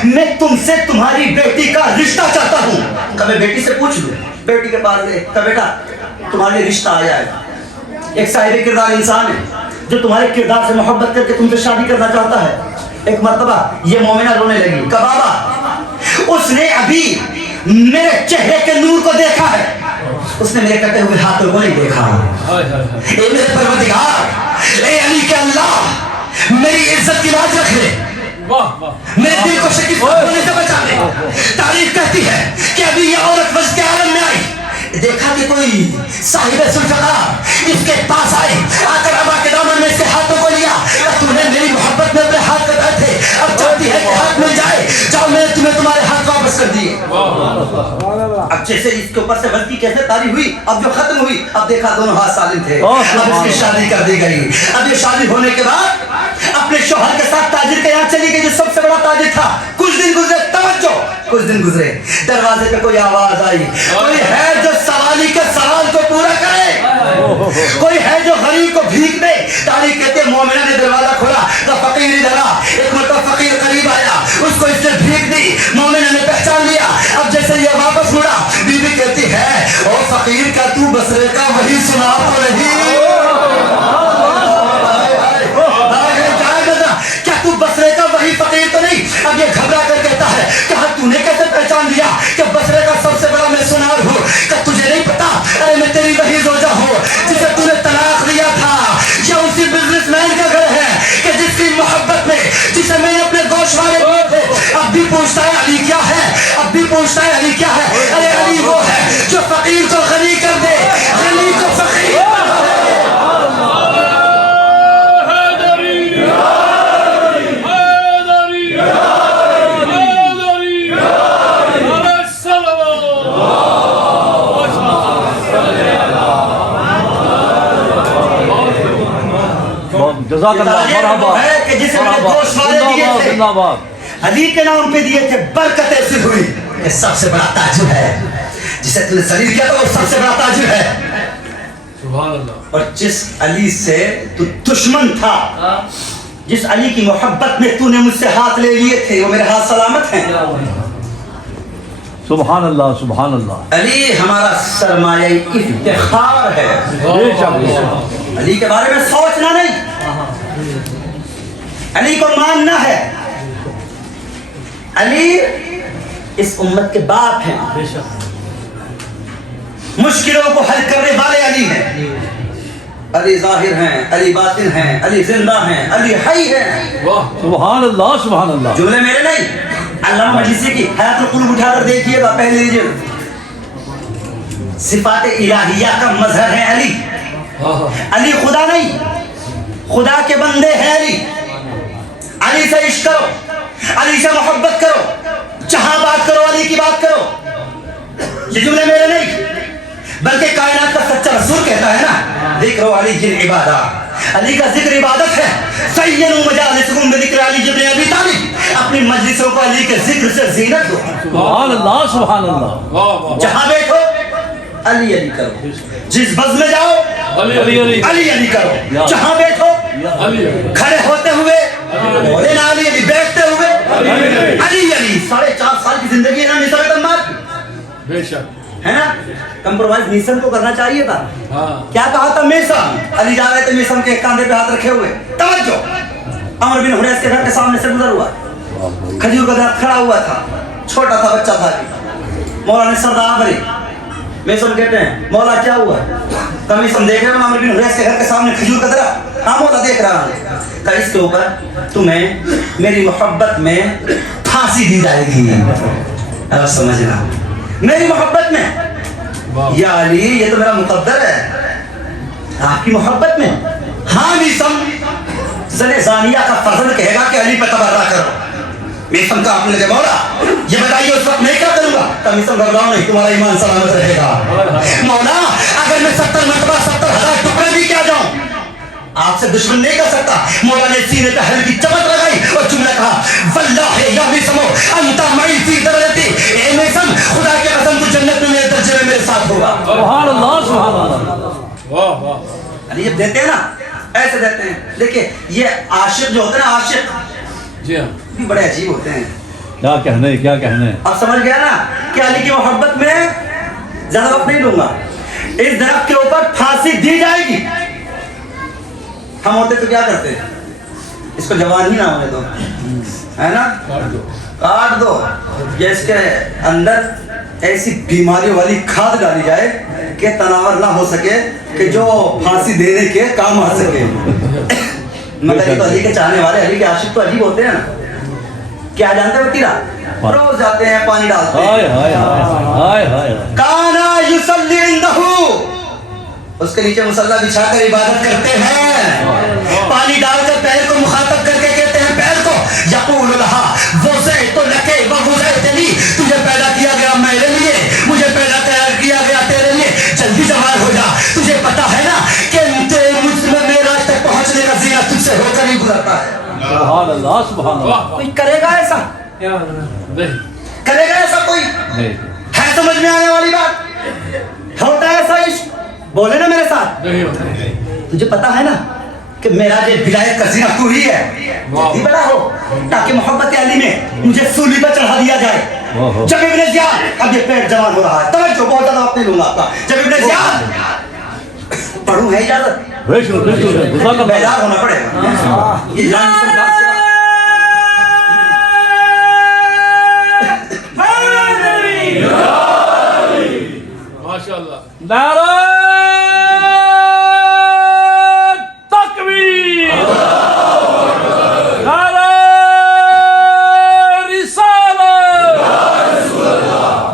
میں تم سے تمہاری بیٹی کا رشتہ چاہتا ہوں. کہا میں بیٹی سے پوچھ لوں. بیٹی کے پاس گئے, کہا بیٹا تمہارے رشتہ آیا ہے, ایک صاحب کردار انسان ہے جو تمہارے کردار سے محبت کر کے تم سے شادی کرنا چاہتا ہے. ایک مرتبہ یہ مومنہ رونے لگی. کہا بابا اس نے ابھی میرے چہرے کے نور کو دیکھا ہے, اس نے میرے کٹے ہوئے ہاتھوں کو نہیں دیکھا. اے میرے پروردگار, اے علی کے اللہ, میری عزت کی لاج رکھ لے, میرے دل کو شکست ہونے سے بچا لے. تاریخ کہتی ہے کہ ابھی یہ عورت وجد عالم میں آئی, دیکھا کہ کوئی صاحب ذوالفقار اس کے پاس آئے, آ کر ابا کے دامن میں اس کے ہاتھوں کو لیا. تم نے میری محبت میں اپنے ہاتھ کٹائے تھے, اب چاہتی ہے کہ ہاتھ مل جائے, جاؤ میں نے تمہیں تمہارے ہاتھ واپس کر دیے. اب جیسے اس کے اوپر سے غلطی کیسے تاری ہوئی, اب جو ختم ہوئی, اب دیکھا دونوں ہاتھ سالم تھے, اب اس کی شادی کر دی گئی. اب یہ شادی ہونے کے بعد اپنے شوہر کے ساتھ تاجر کے یہاں چلی گئی جو سب سے بڑا تاجر تھا. کچھ دن گزرے, توجہ, کچھ دن گزرے, دروازے پہ کوئی آواز آئی. کوئی ہے جو سوالی کے سوال کو پورا کرے, کوئی ہے جو غریب کو بھیک دے. تاریخ کہتے ہیں مومنہ نے دروازہ کھولا تو فقیر ادھر آ. ایک مرتبہ فقیر قریب آیا, اس کو اس نے بھیک دی, مومنہ نے پہچان لیا. اب جیسے یہ واپس مڑا, بیوی کہتی ہے او فقیر کا تو بسرے کا وہی سنا تو نہیں, کیا تو بسرے کا وہی فقیر تو نہیں. اب یہ گھبرا کر کہتا ہے کہ ہاں تو نے کیسے پہچان لیا کہ بسرے کا سب سے بڑا میں سنار ہوں. کہ تجھے نہیں پتا, ارے میں تیری وہی زوجہ ہوں جسے تو نے طلاق دیا تھا. یہ اسی بزنس مین کا گھر ہے کہ جس کی محبت میں, جسے میں نے اپنے گوشت والے دیے تھے. اب بھی پوچھتا ہے علی کیا ہے, اب بھی پوچھتا ہے علی کیا ہے. ارے علی وہ ہے جو فقیر کو غنی کر دے, غنی کو فقیر. جزاک اللہ یہ تعلیم وہ ہے کہ جسے میں نے دو شعرے دیے تھے زندہ باد علی کے نام پہ دیے تھے برکت ایسی ہوئی کہ سب سے بڑا تاجر ہے جسے تم نے ذلیل کیا تھا وہ سب سے بڑا تاجر ہے سبحان اللہ اور جس علی سے تو دشمن تھا جس علی کی محبت میں تو نے مجھ سے ہاتھ لے لیے تھے وہ میرے ہاتھ سلامت ہیں سبحان اللہ سبحان اللہ علی ہمارا سرمایہ افتخار ہے بے شک علی کے بارے میں سوچنا نہیں علی کو ماننا ہے علی اس امت کے باپ ہیں مشکلوں کو حل کرنے والے علی ہیں علی ظاہر ہیں علی باطن ہیں علی زندہ ہیں علی حی ہیں سبحان اللہ سبحان اللہ جملے میرے نہیں علامہ مجلسی کی حیات القلوب اٹھا کر دیکھیے گا پہلے جلد صفات الہیہ کا مظہر ہے علی علی خدا نہیں خدا کے بندے ہیں علی علی سے عشق کرو علی سے محبت کرو جہاں بات کرو علی کی بات کرو یہ جملے میرے نہیں بلکہ کائنات کا سچا رسول کہتا ہے نا ذکر علی جن عبادت علی کا ذکر عبادت ہے سینوا مجالسکم بذکر علی ابن ابی طالب اپنی مجلسوں کو علی کے ذکر سے زینت دو سبحان اللہ سبحان اللہ جہاں بیٹھو علی علی کرو جس بز میں جاؤ علی علی علی علی کرو جہاں بیٹھو کھڑے ہوتے ہوئے مولانا علی علی بیٹھتے ہوئے علی علی 4.5 سال کی زندگی ہے نا میسا تمہار بے شک ہے نا کمپرومائز میسن کو کرنا چاہیے تھا کیا کہا تھا میسن علی جا رہے تھے میسن کے کاندھے پہ ہاتھ رکھے ہوئے توجہ عمر بن حریث کے گھر کے سامنے سے گزر ہوا کھجور کا درخت کھڑا ہوا تھا چھوٹا تھا بچہ تھا مولا نے سردار بری میسن کہتے ہیں مولا کیا ہوا تو میسن دیکھ رہے ہیں عمر بن حریث کے گھر کے سامنے کھجور کا درخت ہاں مولا دیکھ رہا ہوں کہ اس کے اوپر تمہیں میری محبت میں پھانسی دی جائے گی اب سمجھنا میری محبت میں یا علی یہ تو میرا مقدر ہے آپ کی محبت میں ہاں میسم زن زانیہ کا فضل کہے گا کہ علی پہ تبرہ کرو میسم کا آپ نے کہا مولا یہ بتائیے اس وقت میں کیا کروں گا تو میسم گھبراؤ نہیں تمہارا ایمان سلامت رہے گا مولا اگر میں 70 مرتبہ 70,000 ٹکڑے بھی کیا جاؤں آپ سے دشمن نہیں کر سکتا مولا نے سینے پہ ہل کی چمک لگائی اور جملہ کہا واللہ یا میسمو انتا معی فی درجتی اے میسم خدا کے قسم تو جنت میں میرے درجے میں میرے ساتھ ہوگا سبحان اللہ سبحان اللہ واہ واہ علی جب دیتے ہیں نا ایسے دیتے ہیں دیکھیں یہ عاشق جو ہوتے ہیں نا عاشق جی ہاں بھی بڑے عجیب ہوتے ہیں کیا کہنے کیا کہنے اب سمجھ گیا نا کہ علی کی محبت میں زیادہ وقت نہیں دوں گا اس درخت کے اوپر پھانسی دی جائے گی ہم ہوتے تو کیا کرتے اس کو جوان ہی نہ ہونے دو ہے نا کاٹ دو یا اس کے اندر ایسی بیماریوں والی کھاد ڈالی جائے کہ تناور نہ ہو سکے کہ جو پھانسی دینے کے کام آ سکے مگر یہ تو علی کے چاہنے والے علی کے عاشق تو عجیب ہوتے ہیں نا کیا جانتے ہیں وطیرہ روز جاتے ہیں پانی ڈالتے ہیں کانا یصلی عندہو اس کے نیچے مصلی بچھا کر عبادت کرتے ہیں پانی ڈال کر پیر کو مخاطب کر کے کہتے ہیں پیر کو یقول لہا وزیت لکے ووزیت لی تجھے پیدا کیا گیا میرے لیے مجھے پیدا کیا گیا تیرے لیے جلدی جوان ہو جا تجھے پتا ہے نا کہ مجھ میں میرا تک پہنچنے کا زینہ تجھ سے ہو کر ہی گزرتا ہے سبحان اللہ سبحان اللہ کوئی کرے گا ایسا کرے گا ایسا کوئی ہے سمجھ میں آنے والی بات ہوتا ہے ایسا عشق بولے نا میرے ساتھ تجھے پتا ہے نا کہ میرا جو ولایت کا زینہ تو ہی ہے جلدی بڑا ہو تاکہ محبت علی میں مجھے سولی پر چڑھا دیا جائے جب ابن زیاد اب یہ پیٹ جوان ہو رہا ہے توجہ بہت زیادہ اپنے لوں گا آپ کا جب ابن زیاد پڑھوں ہے اجازت بیدار ہونا پڑے گا یہ جان ماشاءاللہ نعرہ تکبیر نعرہ رسالت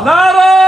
نعرہ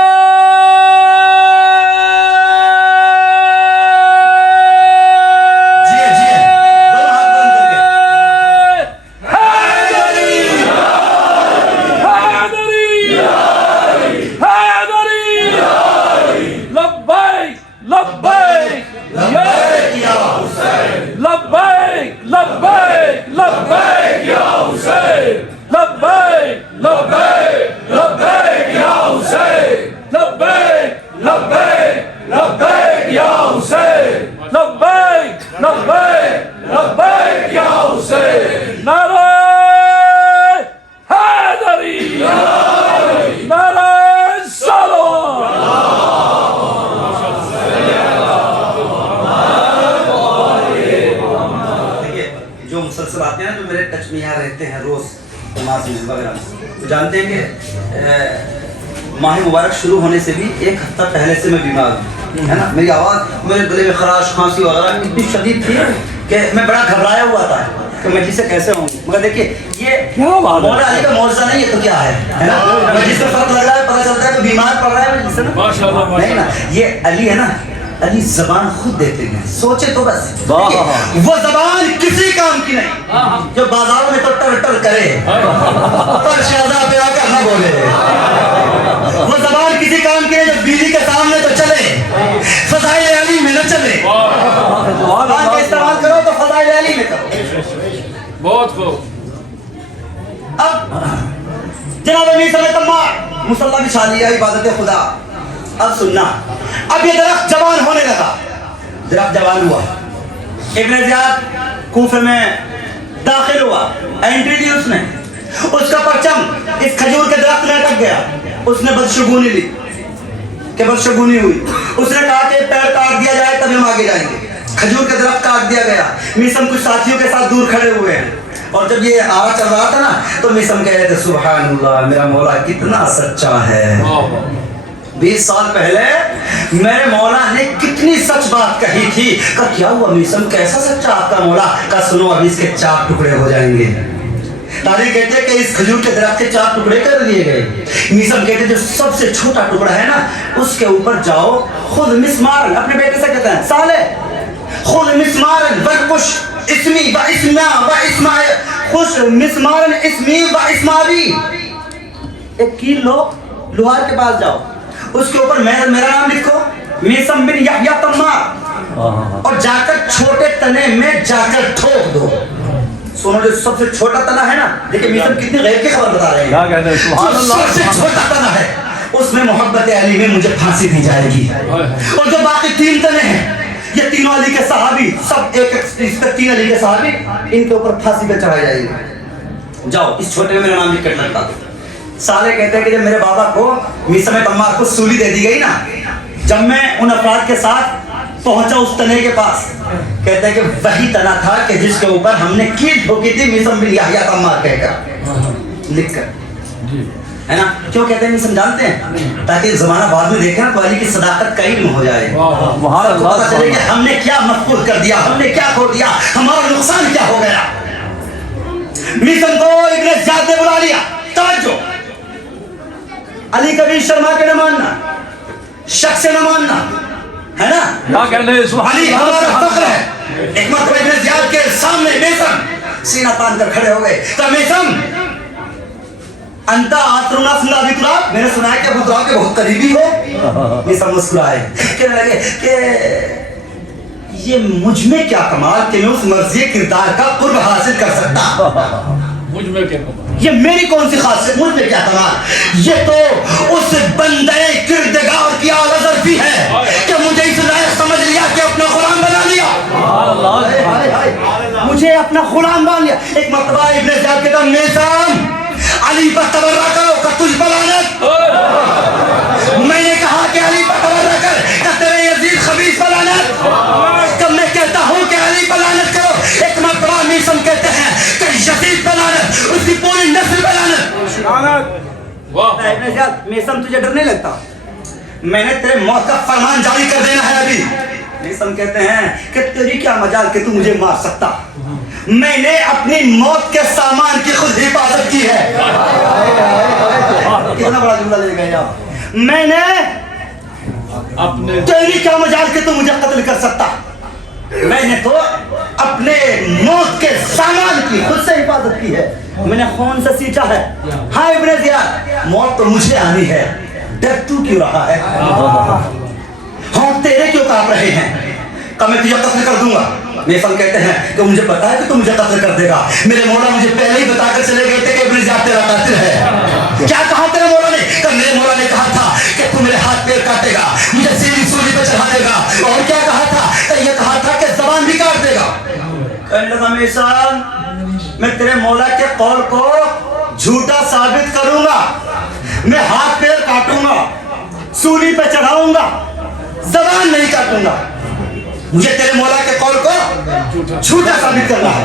مسلسل آتے ہیں جو میرے ٹچ میں یہاں رہتے ہیں روز نماز میں وغیرہ تو جانتے ہیں کہ ماہ مبارک شروع ہونے سے بھی ایک ہفتہ پہلے سے میں بیمار ہوں، ہے نا. میری آواز میرے گلے میں خراش کھانسی وغیرہ اتنی شدید تھی کہ میں بڑا گھبرایا ہوا تھا کہ میں جسے کیسے ہوں. مگر دیکھیے یہ مولا علی کا معجزہ نہیں ہے تو کیا ہے نا. جس میں فرق لگ رہا ہے پتہ چلتا ہے کہ بیمار پڑ رہا ہے جس سے نا نہیں نا. یہ علی ہے نا، علی زبان خود دیتے ہیں، سوچے تو بس. وہ زبان کسی کام کی نہیں جو بازار میں تو ٹر ٹر کرے پر شہزا پہ آ کر نہ بولے. وہ زبان کسی کام کی نہیں جو بیوی کے سامنے تو چلے فضائل علی میں نہ چلے. زبان کا استعمال کرو تو فضائل علی میں کرو. بہت خوب. اب جناب امیر صلی اللہ علیہ مصلی بچھا لیا عبادت خدا. اب سننا، اب یہ درخت جوان ہونے لگا، درخت جوان ہوا. ابن زیاد کوفے میں داخل ہوا، انٹری دی اس نے. اس کا پرچم اس کھجور کے درخت میں اٹک گیا. اس نے بدشگونی لی کہ بدشگونی ہوئی. اس نے کہا کہ پیر کاٹ دیا جائے تب ہم آگے جائیں گے. کھجور کے درخت کاٹ دیا گیا. میسم کچھ ساتھیوں کے ساتھ دور کھڑے ہوئے ہیں اور جب یہ آرا چل رہا تھا نا تو میسم کہہ رہے تھے سبحان اللہ میرا مولا کتنا سچا ہے. 20 سال پہلے میرے مولا نے کتنی سچ بات کہی تھی. کہ کیا ہوا میسم کیسا سچا آپ کا مولا. کہ سنو ابھی اس کے 4 ٹکڑے ہو جائیں گے. تاریخ کہتے ہیں کہ اس کھجور کے درخت کے 4 ٹکڑے کر دیے گئے. میسم کہتے ہیں جو سب سے چھوٹا ٹکڑا ہے نا اس کے اوپر جاؤ خود مسمار، اپنے بیٹے سے کہتے ہیں صالح خود مسمار ورکش اسمی و اسما و اسماعیل خوش مسمار اسمی و اسماعیل. ایک کیل لو، لوہار کے پاس جاؤ، اس کے اوپر میرا نام لکھو میسم بن یحییٰ تمار اور جا کر چھوٹے تنے میں جا کر ٹھوک دو. سنو جو سب سے چھوٹا تنا ہے نا، دیکھیں میسم کتنی غیب کی خبر بتا رہے ہیں. کیا کہتے ہیں سبحان جو اللہ. سب سے چھوٹا تنا ہے اس میں محبت علی میں مجھے پھانسی دی جائے گی. اور جو باقی 3 تنے ہیں یہ تینوں علی کے صحابی سب ایک اس پہ 3 علی کے صحابی ان کے اوپر پھانسی پہ چڑھائی جائے گی. جاؤ اس چھوٹے میں میرا نام لکھ کر لٹکا دو. صالح کہتے ہیں کہ جب میرے بابا کو میسم تمار کو سولی دے دی گئی نا، جب میں ان افراد کے ساتھ پہنچا اس تنے کے پاس، کہتے ہیں کہ وہی تنا تھا کہ جس کے اوپر ہم نے کیل ٹھوکی تھی میسم بن یحییٰ تمار کہہ کر لکھ کر، ہے نا. کیوں کہتے ہیں میسم جانتے ہیں؟ تاکہ زمانہ بعد میں دیکھیں نا تو علی کی صداقت کا علم ہو جائے. پتہ چلے کہ ہم نے کیا مفقود کر دیا، ہم نے کیا کھو دیا، ہمارا نقصان کیا ہو گیا. میسم کو ابن زیاد نے بلا لیا. توجہ، علی کبھی شرما کے نہ ماننا، شک سے نہ ماننا، ہے نا. کیا کہنے ہیں سبحان علی اللہ. ہمارا فخر ہے. ایک مرتبہ ابن زیاد کے سامنے میسم سینہ تان کر کھڑے ہو گئے. تو میسم انتا آسرنا سنہ ابی تراب، میں نے سنا ہے کہ ابو تراب کے بہت قریبی ہو. میسم مسکرائے کہنے لگے کہ یہ مجھ میں کیا کمال کہ میں اس مرضی کردار کا قرب حاصل کر سکتا. مجھ میں کیا کمال، یہ میری کون سی خاصیت، مجھ میں کیا کمال. یہ تو اس بندے کردگار کی اعلیٰ ظرفی ہے کہ مجھے اس لائق سمجھ لیا کہ اپنا غلام بنا لیا، مجھے اپنا غلام بنا لیا. ایک مرتبہ ابن زیاد کے دم میسم علی پر تبرہ کرو کہ تجھ پر لعنت. میں نے کہا کہ علی پر تبرہ کر کہ تیرے یزید خبیث پر لعنت. کہ میں کہتا ہوں کہ علی پر لعنت کرو. ایک مرتبہ میسم کہتے ہیں کہ یزید پر لعنت، اس کی پوری نسل پر لعنت. ابن زیاد میسم تجھے ڈر نہیں لگتا؟ میں نے تیرے موت کا فرمان جاری کر دینا ہے ابھی. میسم کہتے ہیں کہ تیری کیا مجال کہ تو مجھے مار سکتا. میں نے اپنی موت کے سامان کی خود حفاظت کی ہے. کتنا بڑا جملہ لے گئے آپ. میں نے اپنے تیری کیا مجال کہ تو مجھے قتل کر سکتا. میں نے تو اپنے موت کے سامان کی خود سے حفاظت کی ہے. میں نے خون سے سینچا ہے. ہاں ابن زیاد موت تو مجھے آنی ہے، ڈر تو کیوں رہا ہے؟ ہاں تیرے کیوں کاپ رہے ہیں کہ میں تجھے قتل کر دوں گا. میسم کہتے ہیں کہ مجھے پتا ہے کہ تو مجھے قتل کر دے گا. میرے مولا مجھے پہلے ہی بتا کر چلے گئے تھے کہ ابن زیاد تیرا قاتل ہے. کیا کہا تیرے مولا نے؟ کہ میرے مولا نے کہا تھا کہ تو میرے ہاتھ پیر کاٹے گا، مجھے سیدھی سولی پہ چڑھا دے گا. اور کیا کہا تھا؟ کہ یہ کہا تھا کہ زبان بھی کاٹ دے گا. کہنے لگا میسم میں تیرے مولا کے قول کو جھوٹا ثابت کروں گا. میں ہاتھ پیر کاٹوں گا، سولی پہ چڑھاؤں گا، زبان نہیں کاٹوں گا. مجھے تیرے مولا کے قول کو جھوٹا ثابت کرنا ہے.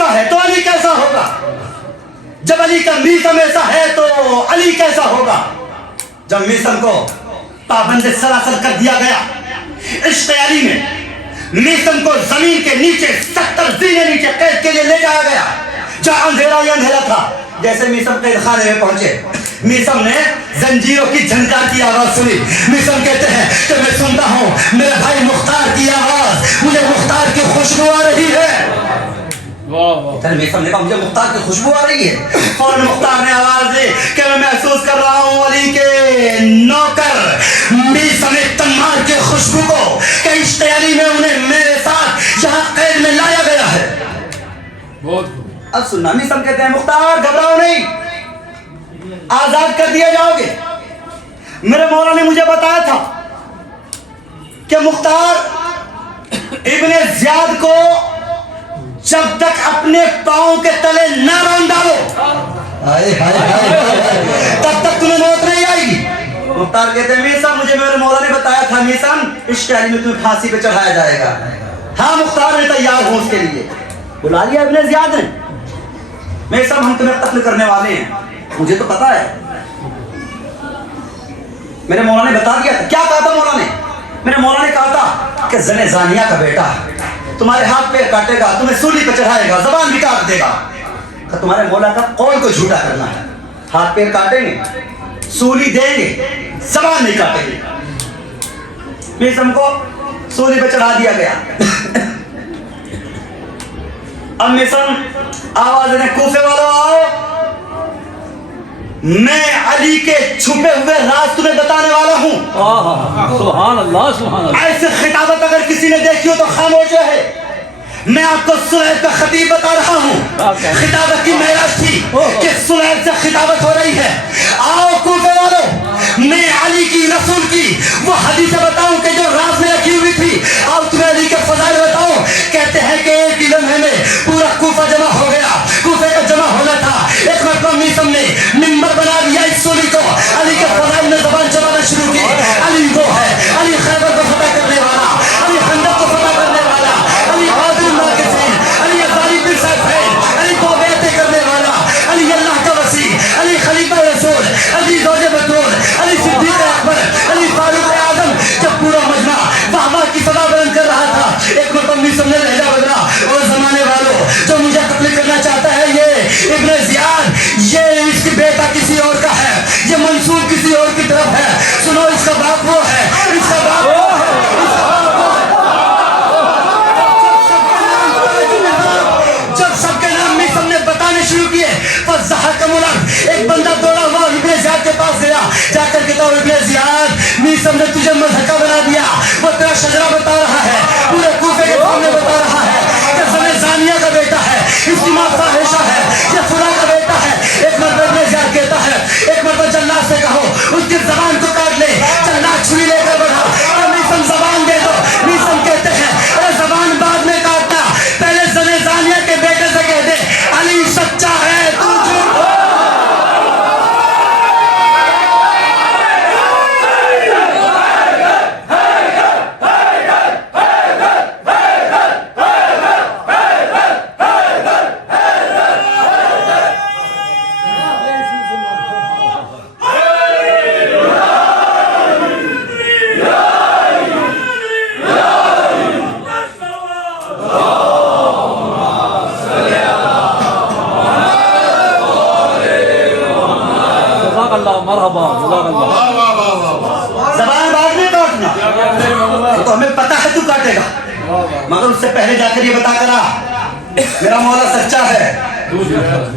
ایسا ہے تو علی کیسا ہوگا؟ جب علی کا میثم ایسا ہے تو علی کیسا ہوگا؟ جب میثم کو پابند سلاسل کر دیا گیا عشق علی میں، میثم کو زمین کے نیچے 70 زینے نیچے قید کے لیے لے جایا گیا، جہاں اندھیرا ہی اندھیرا تھا۔ جیسے میثم قید خانے میں پہنچے، میثم نے زنجیروں کی جھنکار کی آواز سنی۔ میثم کہتے ہیں کہ میں سنتا ہوں میرے بھائی مختار کی آواز، مجھے مختار کی خوشبو آ رہی ہے۔ میثم نے کہا مجھے مختار کی خوشبو آ رہی ہے۔ فوراً مختار نے آواز دی کہ میں محسوس کر رہا ہوں علی کے نوکر میثم تنمار کی خوشبو کو، کہ عشق علی میں انہیں میرے ساتھ یہاں قید میں لایا گیا ہے۔ اب سننا، میثم کہتے ہیں مختار گھبراؤ نہیں، آزاد کر دیے جاؤ گے۔ میرے مولا نے مجھے بتایا تھا کہ مختار ابن زیاد کو جب تک اپنے پاؤں کے تلے نہ باندھ ڈالو تب تک تمہیں موت نہیں آئے گی۔ مختار کہتے ہیں میثم مجھے میرے مولا نے بتایا تھا میثم عشق علی میں تمہیں پھانسی پہ چڑھایا جائے گا۔ ہاں مختار میں تیار ہوں اس کے لیے۔ بلا لیا ابن زیاد نے، میثم ہم تمہیں قتل کرنے والے ہیں، مجھے تو پتا ہے۔ میرے مولا نے بتا دیا تھا۔ کیا کہا تھا مولا نے؟ میرے مولا نے کہا تھا کہ زن زانیہ کا بیٹا تمہارے ہاتھ پیر کاٹے گا، تمہیں سولی پہ چڑھائے گا، زبان بھی کاٹ دے گا۔ تمہارے مولا کا قول کو جھوٹا کرنا ہے، ہاتھ پیر کاٹیں گے، سولی دیں گے، زبان نہیں کاٹیں گے۔ میثم کو سولی پہ چڑھا دیا گیا۔ اب میثم آواز نے کوفے والوں آؤ، میں علی کے چھپے ہوئے راز تمہیں بتانے والا ہوں۔ سبحان اللہ سبحان اللہ۔ ایسے خطابت اگر کسی نے دیکھی ہو تو خاموش رہے۔ میں آپ کو سلیب کا خطیب بتا رہا ہوں۔ خطابت کی معراج تھی کہ سلیب سے خطابت ہو رہی ہے۔ آؤ کوفے والوں، میں علی کی رسول کی وہ حدیث بتاؤں کہ جو راز میں رکھی ہوئی تھی۔ آؤ تمہیں علی کے فضائل بتاؤں۔ کہتے ہیں کہ ایک لمحے میں پورا کوفہ جمع ہو گیا۔ کوفے کا جمع ہونا تھا۔ ایک مرتبہ میثم نے منبر بنا دیا اس سولی کو، علی کے فضائل میں زبان چلانا شروع کی۔ علی وہ ہے، علی خیبر کو فتح کرنے والا، علی خندق کو فتح کرنے والا، علی غادر الناقصین، علی ازاری بن سیفین، علی کو بیعتیں کرنے والا، علی اللہ کا وسیع، علی خلیفہ رسول، علی زوج بطول، علی صدیق اکبر، علی فاروق اعظم۔ جب پورا مجمع واہ واہ کی صدا بلند کر رہا تھا، ایک مرتبہ میثم نے لہجہ بدلا، اور زمانے والوں جو مجھے قتل کرنا چاہتا ہے یہ ابن زیاد، یہ اس کی بیٹا کسی اور کا ہے، یہ منسوب کسی اور کی طرف ہے۔ سنو اس کا باپ وہ ہے، اس کا باپ وہ ہے، اس کا باپ وہ ہے۔ جب سب کے نام میثم نے بتانے شروع کیے، فضحک ملک، ایک بندہ دوڑا ہوا ابن زیاد کے پاس گیا، جا کر کہتا ہوں ابن زیاد میثم نے تجھے مضحکہ بنا دیا، وہ تیرا شجرہ بتا رہا ہے، پورے کوفے کے سامنے بتا رہا ہے کہ زن زانیہ کا بیٹا ہے، اس کی ماں فاحشہ ہے، یہ فلاں کا بیٹا ہے۔ ایک مرتبہ ابن زیاد کہتا ہے، ایک مرتبہ جلاد سے کہو اس کی زبان کو کاٹ لے۔ جلاد چھری لے کر بڑھا، اور میثم زبان دے دو۔ میثم کہتے ہیں ارے زبان بعد میں کاٹنا، پہلے زن زانیہ کے بیٹے سے کہہ دے علی سچا ہے تو جھوٹ۔ مرحبا جزاک اللہ۔ زبان بعد میں کاٹنا تو ہمیں پتہ ہے تو کاٹے گا، مگر اس سے پہلے جا کر یہ بتا کر آ میرا مولا سچا ہے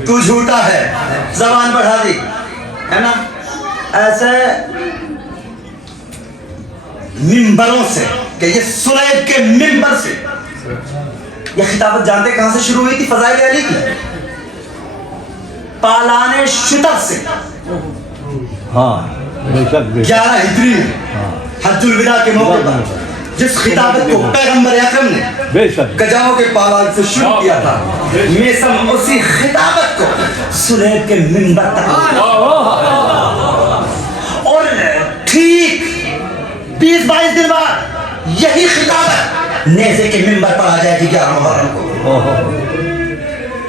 تو جھوٹا ہے۔ زبان بڑھا دی ہے نا۔ ایسے منبروں سے کہ یہ سلیب کے منبر سے یہ خطابت جانتے کہاں سے شروع ہوئی تھی؟ فضائل علی کی پالان شتر سے، ہاں بے شک بے شک۔ 11 ہجری حج الوداع کے موقع پر جس خطابت کو پیغمبر اکرم نے بے شک گجاؤں کے پالان سے شروع کیا تھا، میثم اسی خطابت کو سلیب کے منبر تک، اور ٹھیک 20-22 دن بعد یہی خطابت نیزے کے منبر پر آ جائے گی 11 محرم کو۔